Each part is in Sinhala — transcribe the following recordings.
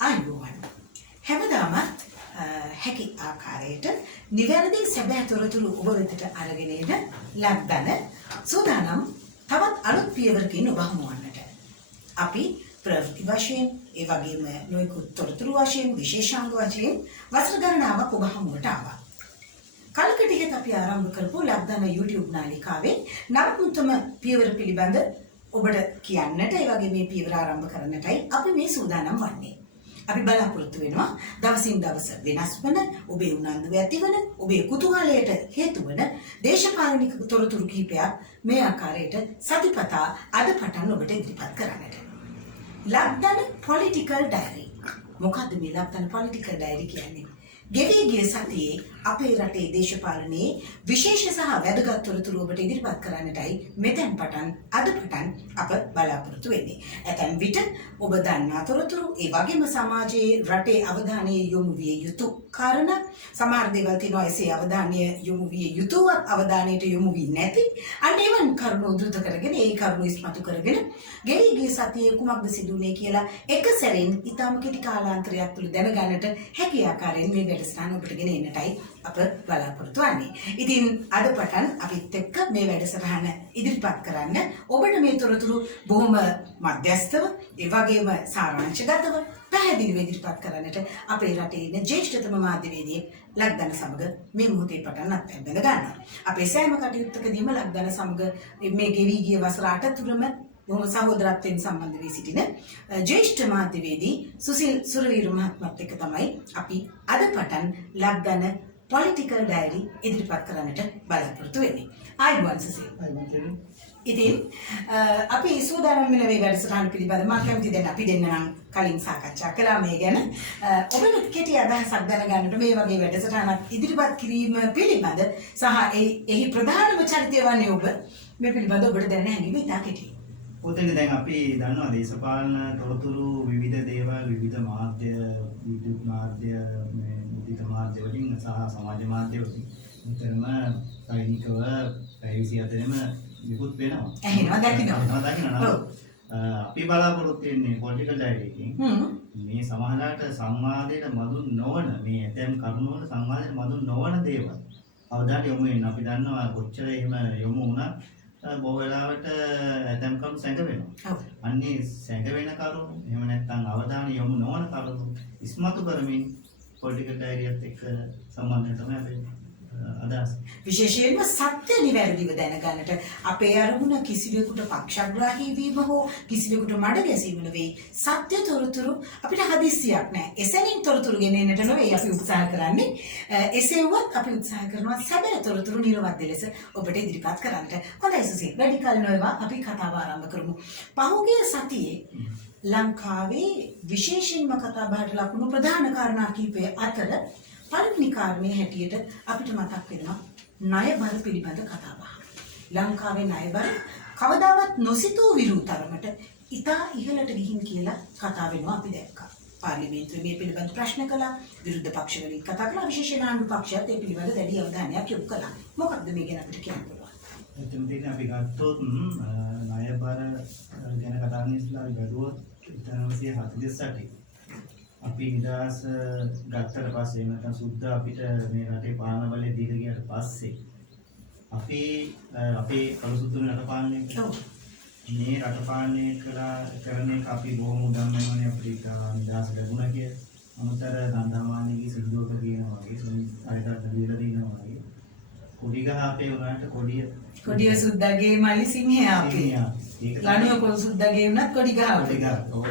ආයුබෝවන් හැමදාමත් හැකි ආකාරයට නිවැරදි සැබෑ තොරතුරු ඔබ වෙතට අරගෙන එන ලක්දන සූදානම් තවත් අලුත් පියවරකින් ඔබ හමු වන්නට. අපි ප්‍රවෘත්ති වශයෙන් ඒ වගේම නොයෙකුත් තොරතුරු වශයෙන් විශේෂාංග වශයෙන් වසර ගණනාවක් ඔබ හමුවට ආවා. කලකට ඉහත අපි ආරම්භ කරපු ලක්දන YouTube නාලිකාවේ නවමුත්තම පියවර පිළිබඳ ඔබට කියන්නට ඒ වගේ මේ පියවර ආරම්භ කරන්නටයි අපි මේ සූදානම් වන්නේ. අපි බලාපොරොත්තු වෙනවා දවසින් දවස වෙනස් වන ඔබේ උනන්දුව ඇතිවන ඔබේ කුතුහලයට හේතු වන දේශපාලනික තොරතුරු කිහිපයක් මේ ආකාරයට සතිපතා අද පටන් ඔබට ඉදිරිපත් කරන්නට. ලක්දන පොලිටිකල් ඩයරි. මොකද්ද මේ ලක්දන පොලිටිකල් ඩයරි කියන්නේ? ගෙවී ගිය සතියේ අපේ රටේ දේශපාලනයේ විශේෂ සහ වැදගත් තොරතුරු ඔබට ඉදිරිපත් කරන්නටයි මෙතෙන් පටන් අද පටන් අප බලාපොරොත්තු වෙන්නේ. ඇතැම් විට ඔබ දන්නා තොරතුරු ඒ වගේම සමාජයේ රටේ අවධානය යොමු විය යුතු කාරණා සමහර දේවල් තියෙනවා එසේ අවධානය යොමු විය යුතු අවධානයට යොමු වී නැති අන්න ඒවන් කරුණු උද්දෘත කරගෙන ඒ කරුණු ඉස්මතු කරගෙන ගෙවී ගිය සතියේ කුමක්ද සිදුුනේ කියලා එක සැරෙන් ඊටම කෙටි කාලාන්තරයක් තුළ දැනගන්නට හැකි ආකාරයෙන් මේ වැඩසටහන ඔබට ගෙන එන්නටයි අප බලාපොරොත්තු වෙන්නේ. ඉතින් අද පටන් අපිත් එක්ක මේ වැඩසටහන ඉදිරිපත් කරන්න ඔබට මේ තොරතුරු බොහොම මධ්‍යස්ථව ඒ වගේම සාරාංශගතව පැහැදිලිව ඉදිරිපත් කරන්නට අපේ රටේ ඉන්න ජ්‍යෙෂ්ඨතම මාධ්‍යවේදියෙක් ලක්දන සමග මේ මොහොතේ පටන් අත්හැර ගන්නවා. අපේ සෑම කටයුත්තකදීම ලක්දන සමග මේ ගෙවී ගිය වසර 8 තුරම බොහොම සහෝදරත්වයෙන් සම්බන්ධ වී සිටින ජ්‍යෙෂ්ඨ මාධ්‍යවේදී සුසිල් සුරවීර මහත්මයාත් එක්ක තමයි අපි අද පටන් ලක්දන පොලිටිකල් ඩයරි ඉදිරිපත් කරන්නට බලාපොරොත්තු වෙන්නේ. ආයුබෝවන් සුසිල්. ඉතින් අපි සූදානම් වෙන මේ වැඩසටහන පිළිබඳව මම කැමති දැන් අපි දෙන්න නම් කලින් සාකච්ඡා කළා මේ ගැන. ඔබට කෙටි අදහසක් දැනගන්නට මේ වගේ වැඩසටහනක් ඉදිරිපත් කිරීම පිළිබඳ සහ එහි ප්‍රධානම චරිතය වන්නේ ඔබ මේ පිළිබඳව ඔබට දැනෙන හැඟීම ඉතා කෙටි. ඔතන දැන් අපි දන්නවා දේශපාලන තොරතුරු විවිධ දේවල් විවිධ මාධ්‍ය විද්‍යුත් මාධ්‍ය මේ මුද්‍රිත මාධ්‍ය වලින් සහ සමාජ මාධ්‍ය වලින් නිතරම සෛනිකව පැවිසි අතරම විකුත් වෙනවා. එහෙනම් දකින්නවා. අපි බලාපොරොත්තු වෙන්නේ පොලිටිකල් ඩයරි එකකින් මේ සමාජාට සංවාදයට මදුන් නොවන මේ ඇතැම් කරුණු වල සංවාදයට මදුන් නොවන දේවල් අවදාට යොමු වෙන්න. අපි දන්නවා කොච්චර එහෙම යොමු වුණා බොහෝ වෙලාවට ඇතැම් කරුණු සැඟවෙනවා. අන්නේ සැඟවෙන කරුණු එහෙම නැත්නම් අවධානය යොමු නොවන කරුණු ඉස්මතු කරමින් පොලිටිකල් ඩයරියත් එක්ක සම්බන්ධය තමයි අපේ අදහස. විශේෂයෙන්ම සත්‍ය නිවැරදිව දැනගන්නට අපේ අරමුණ කිසිවෙකුට පක්ෂග්‍රාහී වීම හෝ කිසිවෙකුට මඩ ගැසීම නෙවෙයි. සත්‍ය තොරතුරු අපිට හදිස්සියක් නැහැ. එසැනින් තොරතුරු ගෙනෙන්නට නෙවෙයි අපි උත්සාහ කරන්නේ. එසේවත් අපි උත්සාහ කරනවා සැබෑ තොරතුරු නිර්වද්‍ය ලෙස ඔබට ඉදිරිපත් කරන්නට. හොඳයි සුසිල්. වැඩි කල නොවේවා අපි කතාව ආරම්භ කරමු. පහුගිය සතියේ ලංකාවේ විශේෂයෙන්ම කතා බහට ලකුණු ප්‍රධාන කාරණා කිහිපය අතර පළවෙනි කාරණේ හැටියට අපිට මතක් වෙනවා ණය බර පිළිබඳ කතා බහ. ලංකාවේ ණය බර කවදාවත් නොසිතූ විරුතරමට ඉතා ඉහළට ගිහින් කියලා කතා වෙනවා අපි දැක්කා. පාර්ලිමේන්තුවේ මේ පිළිබඳ ප්‍රශ්න කළා, විරුද්ධ පක්ෂ වලින් කතා කළා, විශේෂයෙන් ආණ්ඩු පක්ෂයත් ඒ පිළිබඳ දැඩි අවධානයක් යොමු කළා. මොකක්ද මේ ගැන අපිට කියන්න පුළුවන්? එතන තියෙන අපි ගත්තොත් ණය බර ගැන කතා කරන ඉස්සලා අපි බැලුවොත් 1948 අපි නිදහස ගත්තට පස්සේ නැත්නම් සුද්ධ අපිට මේ රටේ පාලන බලය දීලා ගියාට පස්සේ අපේ කළු සුදුනේ රට පාලනය කළා. මේ රට පාලනය කරන එක අපි බොහොම උදම් වෙනවනේ අපිට නිදහස ලැබුණා කියලා. අමතර ගන්ධාමානයේ සිද්ධෝක කියනවා වගේ අයිතත් දීලා දිනවා වගේ. කොඩි ගහ අපේ උනාට කොඩිය සුද්දාගේ මල්ලි සිංහයා අපේ. ලණුව පොල් සුද්දාගේ උනත් කොඩි ගහ.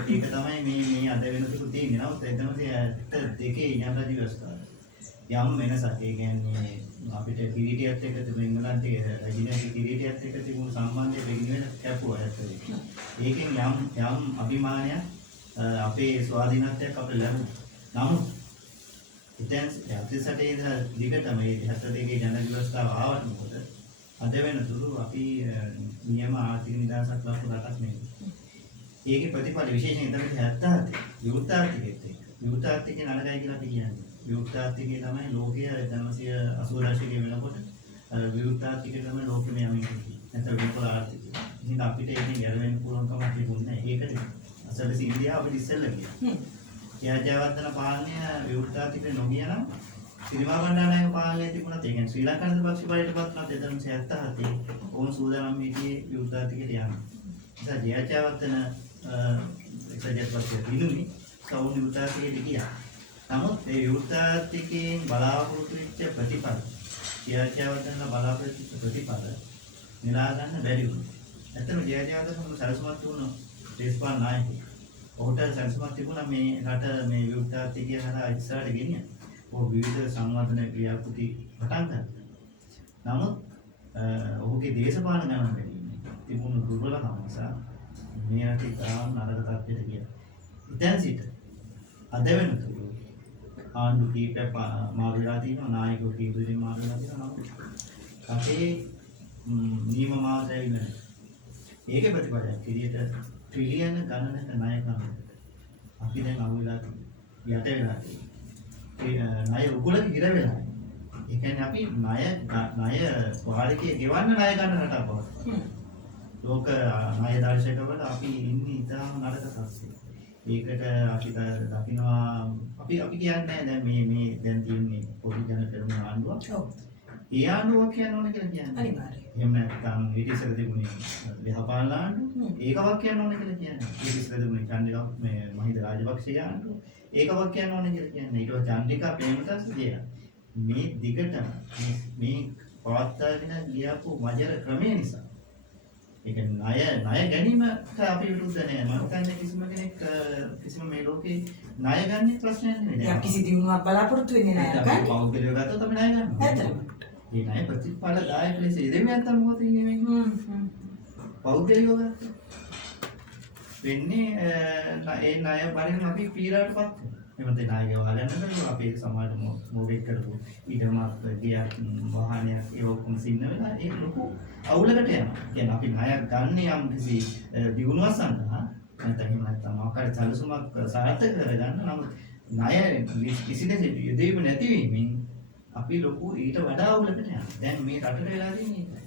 ඒක තමයි මේ අද වෙනසක තියෙන්නේ නේද? එතනදී දෙකේ යම්රදි වස්තාව. යම් වෙනසක් ඒ කියන්නේ අපිට කිරීටියත් එක්ක තිබුණ ඉංගලන්තයේ රජිනාගේ කිරීටියත් එක්ක තිබුණු සම්බන්ධය වෙන කැපුවා ඇත්තට. ඒකෙන් යම් අභිමානයක් අපේ ස්වාධීනත්වයක් අපිට ලැබුණා. නමුත් ඉතින් 78 ඉඳලා දිගටම මේ 72 ජන ව්‍යවස්ථාව ආවට මොකද අද වෙනතුරු අපි නියම ආර්ථික නිදහසක් ලබපු රටක් නෙවෙයි. ඒකේ ප්‍රතිඵල විශේෂයෙන් තමයි 77 විවෘත ආර්ථිකයේත් එක්ක. විවෘත ආර්ථිකේ නරකයි කියලා අපි කියන්නේ. විවෘත ආර්ථිකේ තමයි ලෝකයේ 1980 දශකයේ වෙනකොට විවෘත ආර්ථිකේ තමයි ලෝකෙම යමින් ඉන්නේ. නැත්නම් විපල ආර්ථිකය. ඉතින් අපිට ඒකෙන් ගැලවෙන්න පුළුවන් කමක් තිබුණේ නැහැ. ඒකට අසල ඉන්දියාව අපිට ඉස්සෙල්ලා ගියා. ජයජයවර්ධන පාලනය විවෘතාර්ථික නොගිය නම් සිරිමා බණ්ඩාරනායක පාලනයේ තිබුණත් ඒ කියන්නේ ශ්‍රී ලංකා නිදහස් පක්ෂයට පත් වුණත් 1977 ඔවුන් සූදානම් හිටියේ විවෘතාර්ථිකයට යන්න. නිසා ජයජයවර්ධන එක්සත් පක්ෂයේ දිනුනේ සවුන් විවෘතාර්ථිකයට ගියා. නමුත් ඒ විවෘතාර්ථිකයෙන් බලාපොරොත්තු වෙච්ච ප්‍රතිඵල ජයජයවර්ධන බලාපොරොත්තු වෙච්ච ප්‍රතිඵල නෙලා ගන්න බැරි වුණා. ඇත්තටම ජයජයවර්ධන සරසමත් වුණා දේශපාලන නායකයෙක්. ඔහුට සැලසුමක් තිබුණා මේ රට මේ විවෘතාර්ථිකය හරහා ඉස්සරහට ගෙනියන්න. ඔහු විවිධ සංවර්ධන ක්‍රියාපෘති පටන් ගත්තා. නමුත් ඔහුගේ දේශපාලන ගණන් බැලීමේ තිබුණු දුර්වලකම නිසා මේ රටේ තරම් නරක තත්ත්වයට ගියා. ඉතින් සිට අද වෙනතුරු ආණ්ඩු කීපයක් මාරු වෙලා තියෙනවා, නායකයෝ කීප දෙනෙක් මාරු වෙලා තියෙනවා. නමුත් රටේ නියම මාතෘකාවක් නැහැ. ඒකේ ප්‍රතිපලයක් විදියට ට්‍රිලියන ගණනක ණය ගන්න. අපි දැන් අහුවෙලා තියෙනවා. යට වෙලා තියෙනවා. ණය උගලක ඉර වෙලා. ඒ කියන්නේ අපි ණය වාරිකයේ ගෙවන්න ණය ගන්න රටක් බවට. ලෝක ණය දර්ශකවල අපි ඉන්නේ ඉතාම නරක තත්ත්වයක. ඒකට අපි දකිනවා අපි කියන්නේ දැන් මේ දැන් තියෙන්නේ පොඩි ජන පෙරමුණ ආණ්ඩුවක්. ඔව්. ඒ ආණ්ඩුවක් කියන්න ඕන කියලා කියන්නේ. අනිවාර්යයෙන්. එහෙම නැත්නම් ඊට ඉස්සර තිබුණේ විහපාල ආණ්ඩුව. ඒකවක් කියන්න ඕන කියලා කියන්නේ. ඊට ඉස්සර තිබුණේ චන්ද්‍රිකා මේ මහින්ද රාජපක්ෂ ආණ්ඩුව. ඒකවක් කියන්න ඕන කියලා කියන්නේ. ඊට පස්සේ චන්ද්‍රිකා ප්‍රේමදාස දෙය. මේ දිගටම මේ පවත්වාගෙන ගියපු මජර ක්‍රමය නිසා ඒක ණය ගැනීමට අපි විරුද්ධ නෑ. මම කියන්නේ කිසිම කෙනෙක් කිසිම මේ ලෝකේ ණය ගන්න ප්‍රශ්නයක් නෙවෙයි. දැන් කිසි දිනුවක් බලාපොරොත්තු වෙන්නේ නැහැ ගන්න. පෞද්ගලිකව ගත්තොත් අපි ණය ගන්නවා. ඇත්තටම. මේ ණය ප්‍රතිඵලදායක ලෙස ඉදෙමියන් තමයි මොකද ඉන්නේ මේ. පෞද්ගලිකව ගත්තොත් වෙන්නේ ඒ ණය බරින් අපි පීඩාවටපත් වෙනවා. එමෙතන ණය ගෙවා ගන්න බැරුව අපේ සමාජ මොගෙක් කරපු ඊටමත් ගියක් වාහනයක් ඒ ඔක්කොම සින්න වෙලා ඒක ලොකු අවුලකට යනවා. කියන්නේ අපි ණයක් ගන්න යම් කිසි දියුණුවක් සඳහා නැත්නම් ආකාර සැලසුමක් සාර්ථක කරගන්න. නමුත් ණය කිසි දෙයක් යෙදීම නැතිවීමෙන් අපි ලොකු ඊට වඩා අවුලකට යනවා. දැන් මේ රටට වෙලා තියෙන්නේ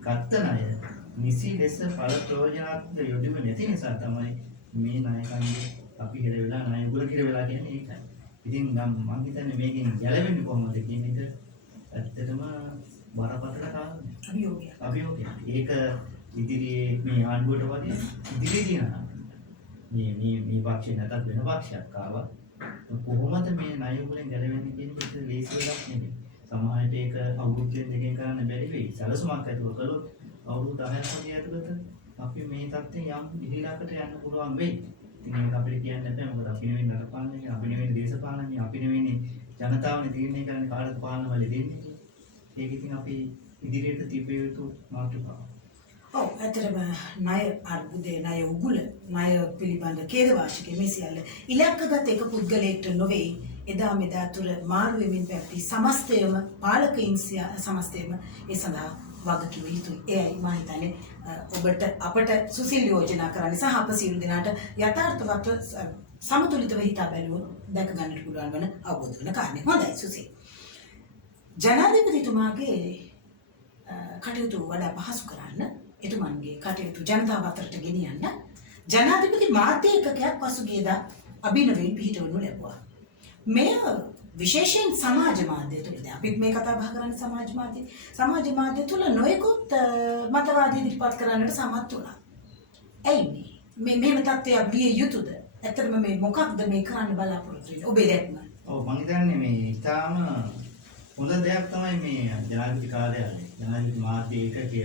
ගත්ත ණය නිසි ලෙස ඵල ප්‍රයෝජනාත්මක යොදීම නැති නිසා තමයි මේ ණය කන්නේ අපි හිර වෙලා ණය උගල කිර වෙලා කියන්නේ ඒකයි. ඉතින් මම හිතන්නේ මේකෙන් ගැලවෙන්නේ කොහොමද කියන එක ඇත්තටම බරපතල කාරණයක්. අභියෝගයක්. ඒක ඉදිරියේ මේ ආණ්ඩුවට වගේ ඉදිරියේදී මේ පක්ෂේ නැතත් වෙන පක්ෂයක් ආවා. කොහොමද මේ ණය උගලෙන් ගැලවෙන්නේ කියන එක ලේසි වෙලක් නෙමෙයි. සමාජයට ඒක අවුරුද්දෙන් දෙකකින් කරන්න බැරි වෙයි. සැලසුමක් ඇතුව කළොත් අවුරුදු 10ක් වගේ ඇතුළත අපි මේ තත්ත්වයෙන් යම් ඉදිරියකට යන්න පුළුවන් වෙයි. ඉතින් ඒක අපිට කියන්න බෑ. මොකද අපි නෙවෙයි නරපාලනය, අපි නෙවෙයි දේශපාලනය, අපි නෙවෙයි ජනතාවනේ තීරණය කරන්නේ කාටද පාලන වල දෙන්නේ. ඒක ඉතින් අපි ඉදිරියට තිබිය යුතු මාතෘකාවක්. ඔව් ඇත්තටම ණය අර්බුදේ ණය උගුල ණය පිළිබඳ ඛේදවාචකයේ මේ සියල්ල ඉලක්කගත එක පුද්ගලයෙක්ට නොවේ. එදා මෙදා තුර මාරු වෙමින් පැවති සමස්තයම පාලකයින් සමස්තයම ඒ සඳහා වගකිව යුතුයි. එයයි මම හිතන්නේ ඔබට අපට සුසිල් යෝජනා කරන්න සහ අප සියලු දෙනාට යථාර්ථවත් සමතුලිතව හිතා බැලුවොත් දැක ගන්නට පුළුවන් වන අවබෝධ වෙන කාරණේ. හොඳයි සුසිල්. ජනාධිපතිතුමාගේ කටයුතු වඩා පහසු කරන්න, එතුමන්ගේ කටයුතු ජනතාව අතරට ගෙනියන්න ජනාධිපති මාධ්‍ය ඒකකයක් පසුගියදා අභිනවයෙන් පිහිටවනු ලැබුවා. මෙය විශේෂයෙන් සමාජ මාධ්‍ය තුළ දැන් අපිත් මේ කතා බහ කරන්නේ සමාජ මාධ්‍ය තුළ නොයෙකුත් මතවාද ඉදිරිපත් කරන්නට සමත් වුණා. ඇයි මේ මෙහෙම තත්ත්වයක් විය යුතුද? ඇත්තටම මේ මොකක්ද මේ කරන්න බලාපොරොත්තු වෙන්නේ? ඔබේ දැක්ම. ඔව් මම හිතන්නේ මේ ඉතාම හොඳ දෙයක් තමයි මේ ජනාධිපති කාර්යාලය ජනාධිපති මාධ්‍ය ඒකකය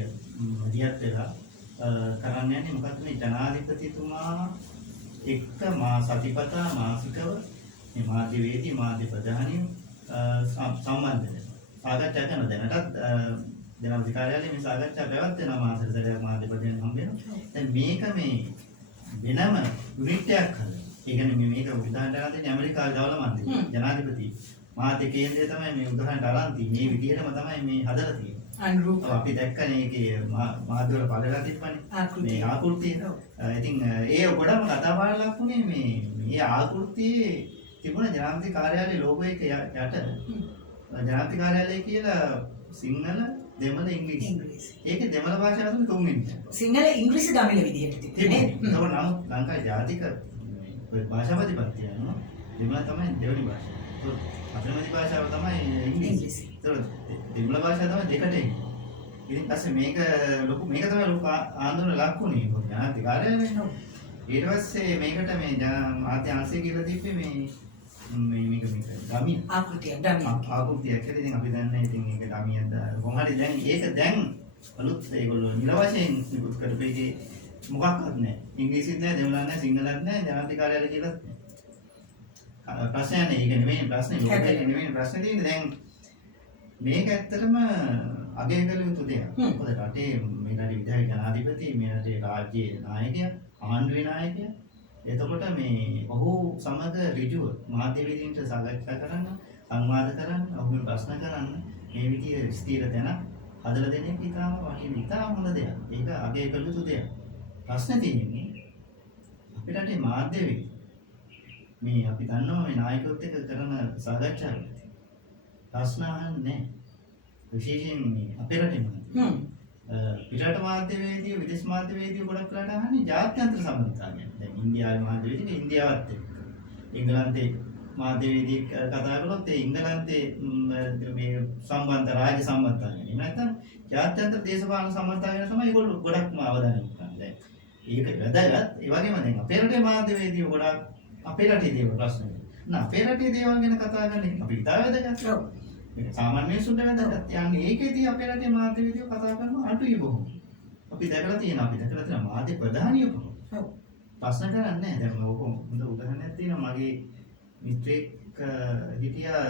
මැදිහත් වෙලා කරන්න යන්නේ. මොකද මේ ජනාධිපතිතුමා එක්ක සතිපතා මාසිකව මේ මාධ්‍ය වේදී මාධ්‍ය ප්‍රධානීන් සම්බන්ධ වෙනවා. සාකච්ඡා කරන දැනටත් ජනාධිපති කාර්යාලයේ මේ සාකච්ඡා පැවැත්වෙනවා මාසෙට සැරයක් මාධ්‍ය ප්‍රධානීන් හම්බ වෙනවා. දැන් මේක මේ වෙනම යුනිට් එකක් හදලා. ඒ කියන්නේ මේක උදාහරණයක් දෙන්නේ ඇමරිකාවේ දවල මන්ත්‍රී ජනාධිපති මාධ්‍ය කේන්ද්‍රය තමයි මේ උදාහරණයට අරන් තියෙන්නේ. මේ විදිහටම තමයි මේ හදලා තියෙන්නේ. අනුරූප අපි දැක්කනේ ඒකේ මාධ්‍ය වල පළලා තිබ්බනේ. මේ ආකෘතිය. ඉතින් ඒ ගොඩම කතා බහලා ලක්ුණේ මේ ආකෘතියේ තිබුණ ජනාධිපති කාර්යාලයේ ලෝගෝ එක යට ජනාධිපති කාර්යාලය කියලා සිංහල දෙමළ ඉංග්‍රීසි. ඒකේ දෙමළ භාෂාව තුන තුන්වෙනි. සිංහල ඉංග්‍රීසි දමිළ විදිහට තිබුණේ. නමුත් ලංකාවේ ජාතික භාෂාපතිපත්තිය යනවා දෙමළ තමයි දෙවෙනි භාෂාව. අතරමැදි භාෂාව තමයි ඉංග්‍රීසි. දෙමළ භාෂාව තමයි දෙකට එන්නේ. ඉතින් පස්සේ මේක තමයි ලොකු ආందోලන ලක්ුණේ. මොකද ජනාධිකාරය වෙනවා. ඊට පස්සේ මේකට මේ මාධ්‍ය අංශය කියලා තිබ්බේ මේක ගමිය ආකෘතියක් කියලා. ඉතින් අපි දන්නේ ඉතින් ඒක ගමියද කොහොම හරි දැන් ඒක දැන් අලුත් ඒගොල්ලෝ නිල වශයෙන් නිකුත් කරපේකේ මොකක්වත් නැහැ. ඉංග්‍රීසිත් නැහැ, දෙමළත් නැහැ, සිංහලත් නැහැ, ජනාධිකාරයල කියලාත් නැහැ. ප්‍රශ්නයක් නේ. ඒක නෙමෙයි ප්‍රශ්නේ. ලෝකයේ නෙමෙයි ප්‍රශ්නේ තියෙන්නේ. දැන් මේක ඇත්තටම අගය කළ යුතු දෙයක්. මොකද රටේ මේ රටේ විධායක ජනාධිපති, මේ රටේ රාජ්‍ය නායකයා, ආණ්ඩුවේ නායකයා. එතකොට මේ ඔහු සමග ඍජුව මාධ්‍යවේදීන්ට සාකච්ඡා කරන්න, සංවාද කරන්න, ඔහුගෙන් ප්‍රශ්න කරන්න මේ විදිය ස්ථීර තැන හදලා දෙන එක ඉතාම වටින ඉතාම හොඳ දෙයක්. ඒක අගය කළ යුතු දෙයක්. ප්‍රශ්නේ තියෙන්නේ අපේ රටේ මාධ්‍යවේදී මේ අපි දන්නවා මේ නායකයොත් එක්ක කරන සාකච්ඡාවලදී ප්‍රශ්න අහන්නේ නැහැ. විශේෂයෙන් මේ අපේ රටේම පිටරට මාධ්‍යවේදියෝ විදේශ මාධ්‍යවේදියෝ ගොඩක් වෙලාට අහන්නේ ජාත්‍යන්තර සම්බන්ධතාවය. දැන් ඉන්දියාවේ මාධ්‍යවේදියෝ ඉන්දියාවත් එක්ක. එංගලන්තේ මාධ්‍යවේදියෙක් කතා කළොත් ඒ ඉංගලන්තේ මේ සම්බන්ධ රාජ්‍ය සම්බන්ධතාවය. එහෙම නැත්නම් ජාත්‍යන්තර දේශපාලන සම්බන්ධතාවය ගැන තමයි ඒගොල්ලෝ ගොඩක්ම අවධානය යොමු කරන්නේ. ඒක වැදගත්. ඒ වගේම දැන් අපේ රටේ මාධ්‍යවේදියෝ ගොඩක් අපේ රටේ දේවල් ප්‍රශ්න නෑ. අපේ රටේ දේවල් ගැන කතා කරන එක අපි ඉතාල වැදගත්. මේක සාමාන්‍ය මිනිස්සුන්ට වැදගත්. යන්නේ ඒකෙදී අපේ රටේ මාධ්‍යවේදියෝ කතා කරනවා අටුයි බොහොම. අපි දැකලා තියෙනවා මාධ්‍ය ප්‍රධානියෝ කොහොමද? ඔව්. ප්‍රශ්න කරන්නේ නැහැ. දැන් ඔක හොඳ උදාහරණයක් තියෙනවා. මගේ මිත්‍රෙක් හිටියා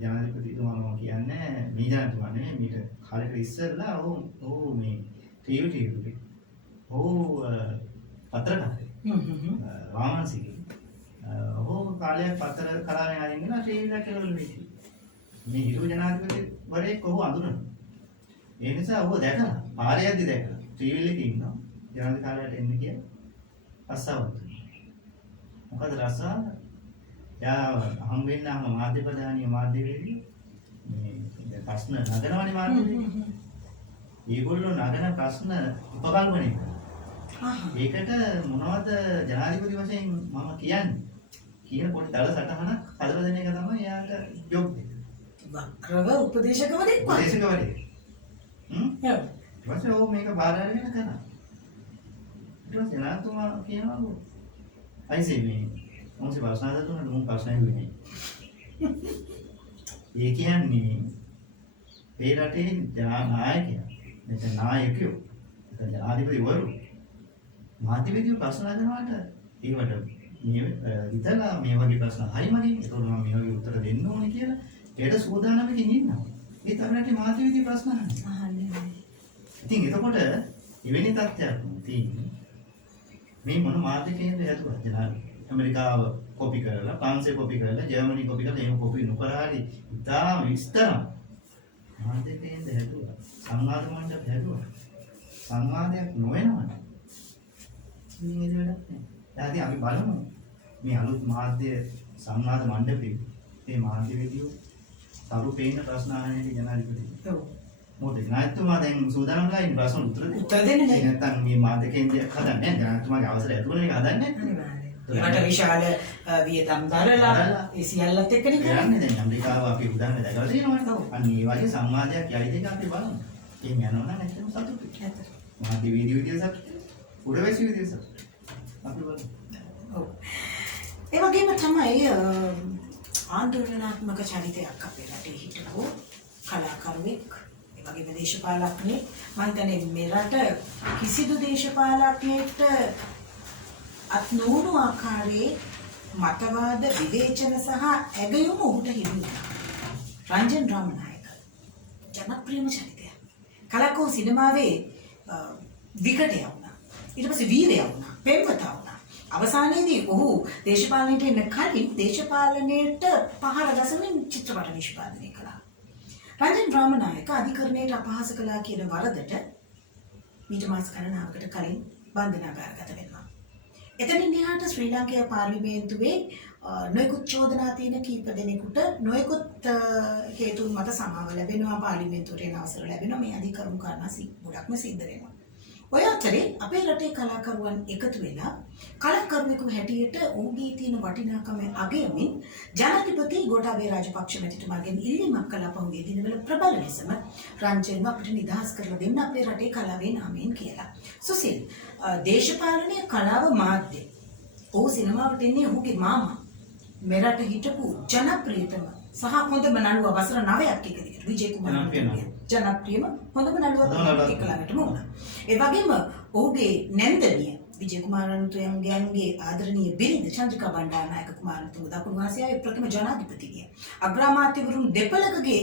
ජනාධිපතිතුමා කියන්නේ මේ ජනාධිපතිතුමා නෙමෙයි මීට කාලෙක ඉස්සෙල්ලා ඔහු මේ ටීවී ඔහු පත්‍රකාරයෙක්. වාමනසික. ඔහු කාලයක් පත්‍ර කලාවෙන් අරින් ගිහලා ටීවී එකක් කෙරවල වෙච්චි. මේ හිටපු ජනාධිපතිවරයෙක් ඔහු අඳුරනවා. ඒ නිසා ඔහු දැකලා පාරේ යද්දි දැකලා ටීවී එකේ ඉන්නවා. ජනාධිකාරයට එන්න කියලා රස්සාවක්. මොකද රස්සාව? යා හම් වෙන්නාම මාධ්‍ය ප්‍රධානිය මාධ්‍යවේදී මේ ප්‍රශ්න නගනවනේ මාධ්‍යවේදී. ඒගොල්ලෝ නගන ප්‍රශ්න උපකල්පනය කරනවා. ඒකට මොනවද ජනාධිපති වශයෙන් මම කියන්නේ? කියන පොඩි දල සටහනක් හදලා දෙන එක තමයි යාට ජොබ් එක. වක්‍රව උපදේශකවරයෙක් වගේ. උපදේශකවරයෙක්. ඊට පස්සේ ඔව් මේක බාර අරගෙන කරා. ඊට පස්සේ නාතුමා කියනවා අයිසේ මේ මොන්සේ ප්‍රශ්න අහලා දුන්නා ප්‍රශ්න ඇහුවේ. ඒ කියන්නේ මේ රටේ නායකයා නැත්නම් නායකයෝ නැත්නම් ජනාධිපතිවරු මාධ්‍යවේදියෝ ප්‍රශ්න අහනවාට ඒවට මේ විතලා මේ වගේ ප්‍රශ්න හරිමනේ. ඒකට මම මේ වගේ උත්තර දෙන්න ඕනේ කියලා ඒකට සූදානම්කින් ඉන්නවා. ඒ තමයි මාධ්‍යවේදී ප්‍රශ්න අහන්නේ. ඉතින් එතකොට එවැනි තත්ත්වයක් තියෙන්නේ. මේ මොන මාධ්‍ය කේන්ද්‍රය ඇතුළත ජනාධිපති ඇමරිකාව කොපි කරලා, ප්‍රංශය කොපි කරලා, ජර්මනි කොපි කරලා එහෙම කොපි නොකර හරි ඉතාම විස්තර මාධ්‍ය කේන්ද්‍රය ඇතුළත සංවාද මණ්ඩප හැදුවා. සංවාදයක් නොවෙනවනේ. මේ දෙයක් නෑ. දැන් අපි බලමු මේ අලුත් මාධ්‍ය සංවාද මණ්ඩපේ මේ මාධ්‍යවේදියෝ සරු පේන ප්‍රශ්න අහන්නේ ජනාධිපති. ඔව්. මොකද ජනාධිපතිතුමා දැන් සූදානම්ලා ඉන්න ප්‍රශ්න උත්තර දෙන්න නැහැ. නැත්නම් මේ මාධ්‍ය කේන්ද්‍රය හදන්නේ ජනාධිපතිතුමාගේ අවසරය ඇතුළේ මේක හදන්නේ නැහැ. රට විශාල වියදම් දරලා ඒ සියල්ලත් එක්කනේ කරන්නේ. දැන් ඇමරිකාව අපි උදාහරණ දැකලා තියෙනවා. අන්න ඒ වගේ සංවාදයක් යයිද එක අපි බලමු. එහෙම යනවා නම් ඇත්තටම සතුටුයි. ඇත්තට. මාධ්‍ය වීඩියෝ විදියට උඩවැසි විදියට අපි බලමු. ඔව්. ඒ වගේම තමයි ආන්දෝලනාත්මක චරිතයක් අපේ රටේ හිටපු කලාකරුවෙක්, ඒ වගේම දේශපාලඥයෙක්. මම හිතන්නේ මේ රට කිසිදු දේශපාලඥයෙක්ට අත් නොවුණු ආකාරයේ මතවාද විවේචන සහ ඇගයුම ඔහුට හිමි වුණා. රංජන් රාමනායක ජනප්‍රියම චරිතයක්. කලකෝ සිනමාවේ විකටය වුණා. ඊට පස්සේ වීරය වුණා. පෙම්වතා වුණා. අවසානයේදී ඔහු දේශපාලනයට එන්න කලින් දේශපාලනයට පහර ගසමින් චිත්‍රපට නිෂ්පාදනය කළා. රංජන් රාමනායක අධිකරණයට අපහාස කළා කියන වරදට මීට මාස ගණනාවකට කලින් බන්ධනාගාරගත වෙනවා. එතනින් එහාට ශ්‍රී ලංකාවේ පාර්ලිමේන්තුවේ නොයෙකුත් චෝදනා තියෙන කීප දෙනෙකුට නොයෙකුත් හේතුන් මත සමාව ලැබෙනවා, පාර්ලිමේන්තුවට එන අවසර ලැබෙනවා. මේ අධිකරණු කාරණා ගොඩක්ම සිද්ධ වෙනවා. ඔය අතරේ අපේ රටේ කලාකරුවන් එකතු වෙලා කලාකරුවෙකු හැටියට ඔහුගේ තියෙන වටිනාකම අගයමින් ජනාධිපති ගෝඨාභය රාජපක්ෂ මැතිතුමාගෙන් ඉල්ලීමක් කළා පහුගිය දිනවල ප්‍රබල ලෙසම රංජන්ව අපිට නිදහස් කරලා දෙන්න අපේ රටේ කලාවේ නාමයෙන් කියලා. සුසිල් දේශපාලනීය කලාව මාධ්‍ය ඔහු සිනමාවට එන්නේ ඔහුගේ මාමා මෙරට හිටපු ජනප්‍රියතම සහ හොඳම නළුවා වසර 9ක් එක දිගට විජේ කුමාර ජනප්‍රියම හොඳම නළුවා එක්කලාටම වුණා. ඒ වගේම ඔහුගේ නැන්දනිය විජේ කුමාරතුංගගේ ආදරණීය බිරිඳ චන්ද්‍රිකා බණ්ඩාරනායක කුමාරතුංග දකුණු ආසියාවේ ප්‍රථම ජනාධිපතිනිය. අග්‍රාමාත්‍යවරුන් දෙපළකගේ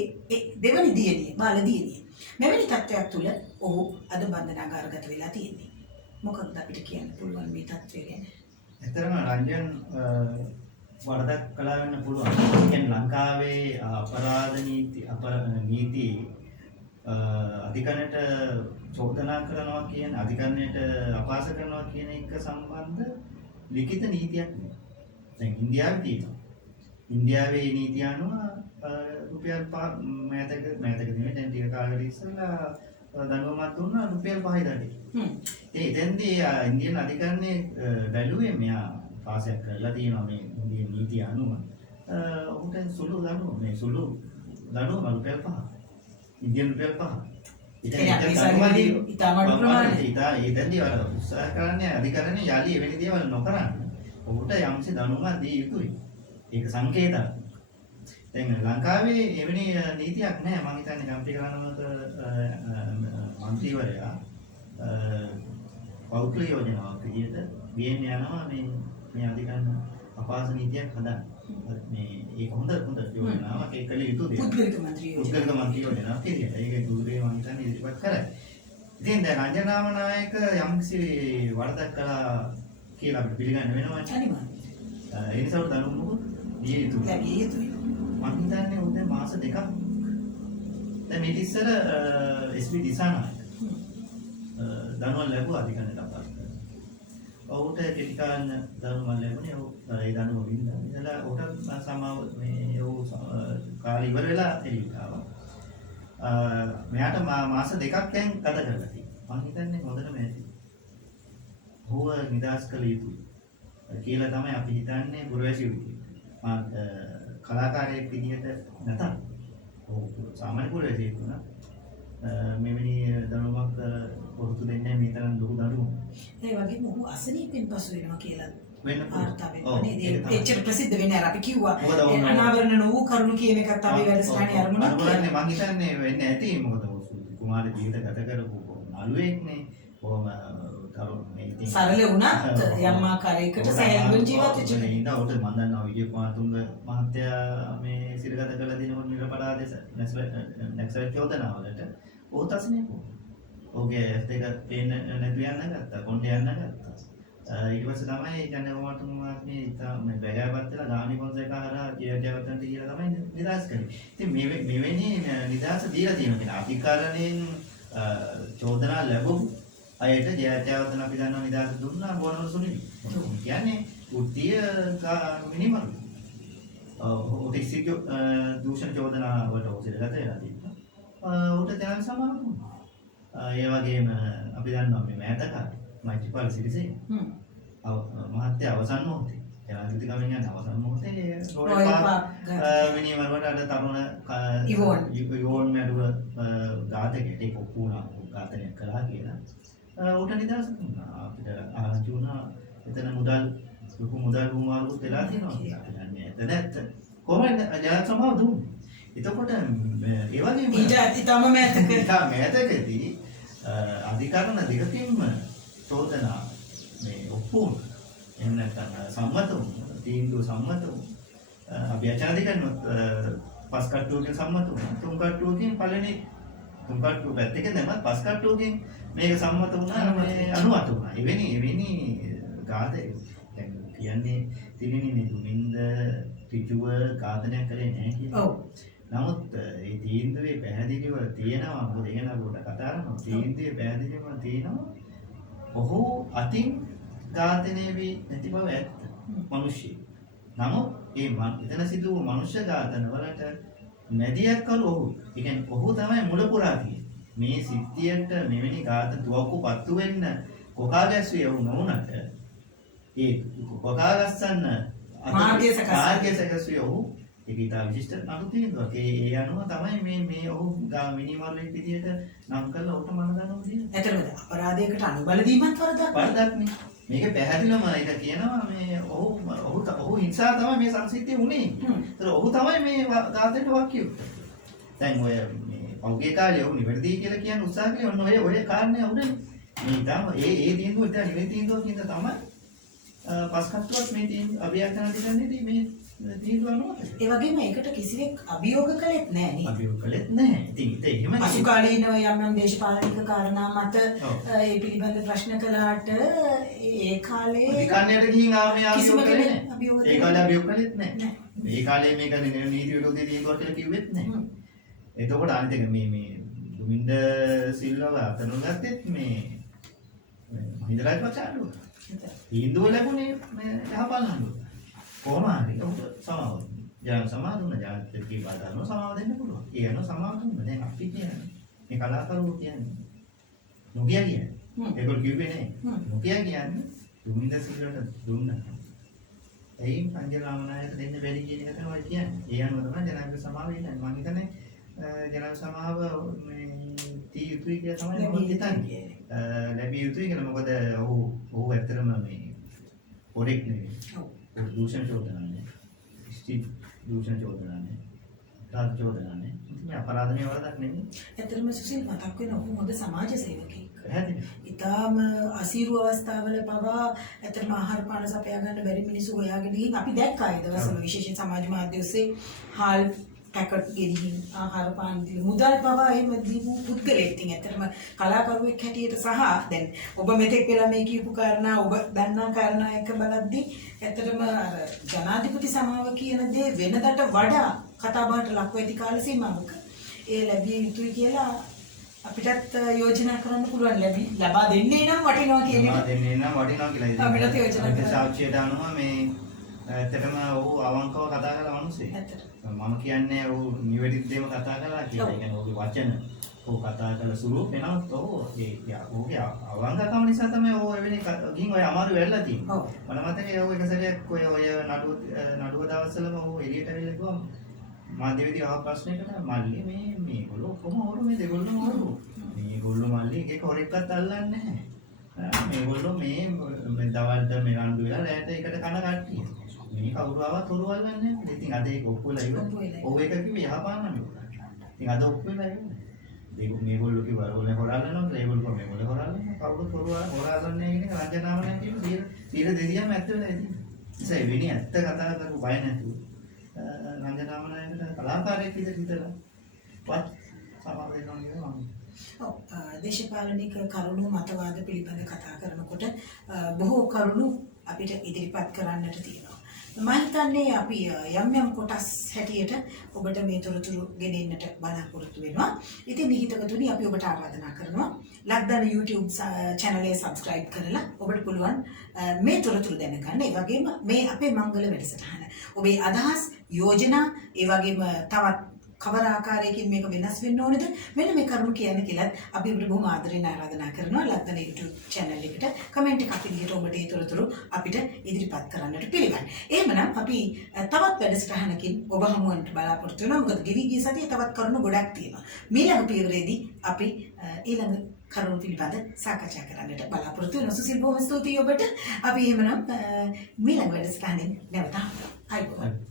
දෙවනි දියණිය බාල දියණිය. මෙවැනි තත්ත්වයක් තුළ ඔහු අද බන්ධනාගාරගත වෙලා තියෙන්නේ. මොකක්ද අපිට කියන්න පුළුවන් මේ තත්ත්වය ගැන? ඇත්තටම රංජන් වරදක් කළා වෙන්න පුළුවන්. කියන්නේ ලංකාවේ අපරාධ නීති අධිකරණයට චෝදනා කරනවා කියන අධිකරණයට අපහාස කරනවා කියන එක සම්බන්ධ ලිඛිත නීතියක් නෑ. දැන් ඉන්දියාවේ තියෙනවා. ඉන්දියාවේ නීතිය අනුව රුපියල් 5 මෑතක නෙමෙයි දැන් ටික කාලෙකට ඉස්සෙල්ලා දඬුවමක් දුන්නා රුපියල් 5යි දඩේ. එතෙන්දී ඉන්දියන් අධිකරණයේ බැලුවේ මෙයා පාසයක් කරලා තියෙනවා මේ ඉන්දියන් නීතිය අනුව. ඔහුට සුළු දඬුවම රුපියල් 5. ඉන්දියන් රුපියල් 5. එතෙන්දී වල උත්සාහ කරන්නේ අධිකරණයේ යාලි එවැනි දේවල් නොකරන්න. ඔහුට යම්සි දඬුවමක් දී යුතුයි. ඒක සංකේතයක්. දැන් ලංකාවේ එවැනි නීතියක් නැහැ. මම හිතන්නේ කම්පිටි කරනවක මන්ත්‍රීවරයා පෞද්ගලික යෝජනාවක් විදිහට ගේන්න යනවා මේ අධිකරණ අපහාස නීතියක් හදන්න. මේ ඒක හොඳ යෝජනාවක් ඒක කළ යුතු දෙයක්. පුද්ගලික මන්ත්‍රී යෝජනාවක් කියලා. ඒක දුරේ මම හිතන්නේ ඉදිරිපත් කරයි. ඉතින් දැන් රංජන් රාමනායක යම්කිසි වරදක් කළා කියලා අපිට පිළිගන්න වෙනවා. අනිවාර්යයෙන්. ඒ නිසා දඬුවම මොකද? දිය යුතුයි. මම හිතන්නේ උන් දැන් මාස 2ක් දැන් මේක ඉස්සර එස්.පී. දිසානායක දඬුවම් ලැබුවා අධිකරණයට අපහාස කරලා. ඔහුට කෙටිකාලන දඬුවම් ලැබුණේ ඒ දඬුවම වින්දා. ඉතලා ඔහුට සමාව මේ ඔහු කාලය ඉවර වෙලා එළියට ආවා. මෙයාට මාස 2ක් දැන් ගත කරලා තියෙනවා. මම හිතන්නේ හොඳටම ඇති. ඔහුව නිදහස් කළ යුතුයි කියලා තමයි අපි හිතන්නේ පුරවැසියෝ විදිහට. කලාකාරයෙක් විදිහට නැතත් ඔව් සාමාන්‍ය පුරවැසියෙක් වුණා මෙවැනි දඬුවමක් වරුතු දෙන්නේ මේ තරම් ලොකු දඬුවමක්. ඒ වගේම ඔහු අසනීපෙන් පසු වෙනවා කියලා වෙන්න වාර්තා වෙනවා නේද? එච්චර ප්‍රසිද්ධ වෙන්නේ අර අපි කිව්වා අනාවරණ නොවූ කරුණු කියන එකත් අපි වැඩසටහනේ අරමුණක් කියලා. මම හිතන්නේ වෙන්නේ ඇති මොකද කුමාර ජීවිත ගත කරපු නළුවෙක්නේ කොහොම සරල වුණත් යම් ආකාරයකට සෑහෙන ජීවත් වෙච්ච කෙනෙක්. ඉතින් උට මම දන්නවා විජේ කුමාරතුංග මහත්තයා මේ සිරගත කළ දිනවල නිරපරාධ නැක්සල චෝදනාවලට ඔහු තස්නේ පො. ඔහුගේ ඇස් දෙක පේන්න නැතු යන්න ගත්තා. කොණ්ඩේ යන්න ගත්තා. ඊට පස්සේ තමයි කියන්නේ කුමාරතුංග මේ මේ බැගෑපත් වෙලා ගානි පොන්සේකා හරහා ජීවිතවලට කියලා තමයි නිදහස් කරේ. ඉතින් මෙවැනි නිදහස දීලා තියෙනවා කියන අධිකරණයෙන් චෝදනා ලැබුණු අයට ජයත්‍යවතන අපි දන්නවා නිදහස දුන්නා බොනවල සුනිල්. කියන්නේ උත්තිය මිනිමරු. ඔටික්සික දූෂණ චෝදනාවට ඔසිරගත වෙලා තියෙනවා. උට දැන් සමාන වුණා. ඒ වගේම අපි දන්නවා මේ මෑතකාරී මෛත්‍රීපාල සිරිසේන. මහත්ය අවසන් මොහොතේ ජනාධිපති කමින් යන අවසන් මොහොතේ මිනිමරුවට අර තරුණ ඉවෝන් මැඩුව ඝාතකයට ඒක ඔප්පුණා ඝාතනය කළා කියලා. උට නිදහස දුන්නා. අපිට ආරංචි වුණා එතන ලොකු මුදල් වුමාරුත් වෙලා තියෙනවා කියලා. එතන ඇත්ත. කොහොමද ජනත සභාව දුන්නේ? එතකොට ඒ වගේම ඊටම මෑතකදී අධිකරණ දෙකකින්ම චෝදනා මේ ඔප්පුන එහෙම නැත්නම් සම්මත වුණා. තීන්දුව සම්මත වුණා. අපි අචාධිකරණොත් පස් කට්ටුවකින් සම්මත වුණා. තුන් කට්ටුවකින් පළවෙනි තුන් කට්ටුව පැත්තකින් දැම්මත් පස් කට්ටුවකින් මේක සම්මත වුණා මේ අනුමත වුණා. එවැනි ඝාතය දැන් කියන්නේ තිලිනි මේ දුමින්ද ඍජුව ඝාතනය කරේ නැහැ කියලා. ඔව්. නමුත් ඒ තීන්දුවේ පැහැදිලිව තියෙනවා මොකද එහෙනම් පොඩ කතා කරනවා. තීන්දුවේ පැහැදිලිව තියෙනවා ඔහු අතින් ඝාතනය වී නැති බව ඇත්ත. මිනිස්සු. නමුත් ඒ එතන සිදු වූ මනුෂ්‍ය ඝාතන වලට මැදිහත් කළ ඔහු. ඒ කියන්නේ ඔහු තමයි මුල පුරා තියෙන්නේ. මේ සිද්ධියට මෙවැනි ඝාත තුවක්කු පත්තු වෙන්න කොකා ගැස්සුවේ වුණොනට ඒ කොකා ගස්සන්න මාර්ගය සැකසුවේ ඔහු ඒක ඉතා විශිෂ්ට නඩු තීන්දුවක්. ඒ අනුව තමයි මේ ඔහු මිනිමරුවෙක් විදියට නම් කරලා ඔහුට මන දනෝ දෙන්නේ. ඇත්තටම අපරාධයකට අනුබල දීමත් වරදක් නේ. මේක පැහැදිලිවම ඒක කියනවා මේ ඔහු හිංසා තමයි මේ සංසිද්ධිය වුණේ. ඒතර ඔහු තමයි මේ ඝාතයට වක්කියු. දැන් ඔය මේ පෞගේ කාලේ ඔහු නිවැරදි කියලා කියන උත්සාහ කළේ ඔන්න ඔය කාරණේ උනේ. මේ ඊටම ඒ තීන්දුව ඉතින් නිවැරදි තීන්දුවක් කියන තමයි පස්කට්ටුවක් මේ තීන්දුව අභියෝග කරන්නේදී මේ තීන්දුව අනුව. ඒ වගේම ඒකට කිසිවෙක් අභියෝග කළෙත් නැහැ නේ. අභියෝග කළෙත් නැහැ. ඉතින් එහෙම පසුකාලීනව යම් දේශපාලනික කාරණා මත ඒ පිළිබඳ ප්‍රශ්න කළාට ඒ කාලේ අධිකරණයට ගිහින් ආවනේ කිසිම අභියෝග කළේ කෙනෙක් අභියෝග නැහැ. ඒ කාලේ අභියෝග කළෙත් නැහැ. මේ කාලේ මේක නීති විරෝධී තීන්දුවක් කියලා කිව්වෙත් නැහැ. එතකොට අනිත් එක මේ දුමින්ද සිල්වා අතනගත්තෙත් මේ මහින්ද රාජපක්ෂ ආණ්ඩුව. තීන්දුව ලැබුණේ මේ යහපල් ආණ්ඩුව. කොහොම හරි ඔහුට සමාව ජන සමාව දුන්න ජාතික බාධානෝ සමාව දෙන්න පුළුවන්. ඒ අනුව සමාව දුන්න. දැන් අපි කියන්නේ මේ කලාකරුවෝ කියන්නේ නොකිය කියන්නේ. ඒගොල්ලෝ කිව්වේ නෑ. නොකිය කියන්නේ දුමින්ද සිල්වට දුන්නා. එයින් පංජරාමනායක දෙන්න බැරි කියන එක තමයි කියන්නේ. ඒ අනුව තමයි ජනාධිපති සමාව ඉන්නේ. මම හිතන්නේ ජනාධිපති සමාව මේ තී යුතුයි කියලා තමයි මම හිතන්නේ. ලැබිය යුතුයි කියලා. මොකද ඔහු ඇත්තටම මේ පොරෙක් නෙවෙයි. ඔව්. දූෂණ චෝදනානේ. ස්ටි දූෂණ චෝදනානේ. රාජ චෝදනානේ. මේ අපරාධමය වරදක් නෙමෙයි. ඇත්තටම සුසිල් මතක් වෙන ඔහු හොඳ සමාජ සේවකයෙක්. පැහැදිලි. ඊටාම අසීරු අවස්ථාවල පවා ඇත්තටම ආහාර පාන සපයා ගන්න බැරි මිනිස්සු හොයාගෙන ගිහින් අපි දැක්කා ඒ දවස්වල විශේෂයෙන් සමාජ මාධ්‍ය ඔස්සේ හාල් පැකට් ගෙනිහින් ආහාර පාන දී මුදල් පවා එහෙම දීපු පුද්ගලෙක්. ඉතින් ඇත්තටම කලාකරුවෙක් හැටියට සහ දැන් ඔබ මෙතෙක් වෙලා මේ කියපු කාරණා ඔබ දන්නා කාරණා එක බලද්දී ඇත්තටම අර ජනාධිපති සමාව කියන දේ වෙනදට වඩා කතාබහට ලක්ව ඇති කාල සීමාවක ඒ ලැබිය යුතුයි කියලා අපිටත් යෝජනා කරන්න පුළුවන්. ලබා දෙන්නේ නම් වටිනවා කියන එක. ලබා දෙන්නේ නම් වටිනවා කියලා. අපිටත් යෝජනා කරන්න. සාක්ෂියට අනුව මේ ඇත්තටම ඔහු අවංකව කතා කළ මිනිස්සෙක්. මම කියන්නේ ඔහු නිවැරදි දේම කතා කළා කියලා. ඒ කියන්නේ ඔහුගේ වචන ඔහු කතා කළ ස්වරූප වෙනවත් ඔහුගේ අවංකකම නිසා තමයි ඔහු එවැනි ගිහින් ඔය අමාරු වෙලා තියෙන්නේ. මම මතකයි ඔහු එක සැරයක් ඔය නඩුව දවස්වලම ඔහු එළියට ඇවිල්ලා කිව්වා මාධ්‍යවේදී අහ ප්‍රශ්නයකට මල්ලි මේගොල්ලෝ කොහොම හොරු මේ දෙගොල්ලෝ හොරු. මේගොල්ලෝ මල්ලි එක හොරෙක්වත් අල්ලන්නේ නැහැ. මේගොල්ලෝ මේ දවල්ට මේ රණ්ඩු වෙලා රැට එකට කන කට්ටිය. මේ කවුරු ආවත් හොරු අල්ලන්නේ නැහැ. ඉතින් අද ඒක ඔප්පු වෙලා ඉවරයි. ඔව් ඒක කිව්වේ යහපාන නෝ. ඉතින් අද ඔප්පු වෙලා ඉවරයි. මේගොල්ලෝ කිව්වා ඕනේ හොර අල්ලනවා කියලා. ඒගොල්ලෝ මේගොල්ලෝ හොර අල්ලනවා. කවුරුත් හොර අල්ලන්නේ නැහැ කියන රංජනාවනේ කියන 200ම ඇත්ත වෙලා ඉතින්. ඉතින් ඒ වෙණි ඇත්ත කතා කරපු බය නැතුව රංජනාවනයකට කලාකාරයෙක් විදිහට හිතලා වත් සමාව දෙනවා කියලා මම. ඔව් දේශපාලනික කරුණු මතවාද පිළිබඳ කතා කරනකොට බොහෝ කරුණු අපිට ඉදිරිපත් කරන්නට තියෙනවා. මම හිතන්නේ අපි යම් කොටස් හැටියට ඔබට මේ තොරතුරු ගෙනෙන්නට බලාපොරොත්තු වෙනවා. ඉතින් නිහිතවතුනි අපි ඔබට ආරාධනා කරනවා ලක්දන YouTube channel එක subscribe කරලා ඔබට පුළුවන් මේ තොරතුරු දැනගන්න. ඒ වගේම මේ අපේ මංගල වැඩසටහන ඔබේ අදහස් යෝජනා ඒ වගේම තවත් කවර ආකාරයකින් මේක වෙනස් වෙන්න ඕනද මෙන්න මේ කරුණු කියන්න කියලා අපි ඔබට බොහොම ආදරෙන් ආරාධනා කරනවා ලක්දන YouTube channel එකට කමෙන්ට් එකක් විදිහට ඔබට ඒ තොරතුරු අපිට ඉදිරිපත් කරන්නට පිළිගන්න. එහෙමනම් අපි තවත් වැඩසටහනකින් ඔබ හමුවන්නට බලාපොරොත්තු වෙනවා. මොකද ගෙවි ගිය සතියේ තවත් කරුණු ගොඩක් තියෙනවා. ඊළඟ පියවරේදී අපි ඊළඟ කරුණු පිළිබඳ සාකච්ඡා කරන්නට බලාපොරොත්තු වෙනවා. සුසිල් බොහොම ස්තුතියි ඔබට. අපි එහෙමනම් ඊළඟ වැඩසටහනින් නැවත හමුවෙමු.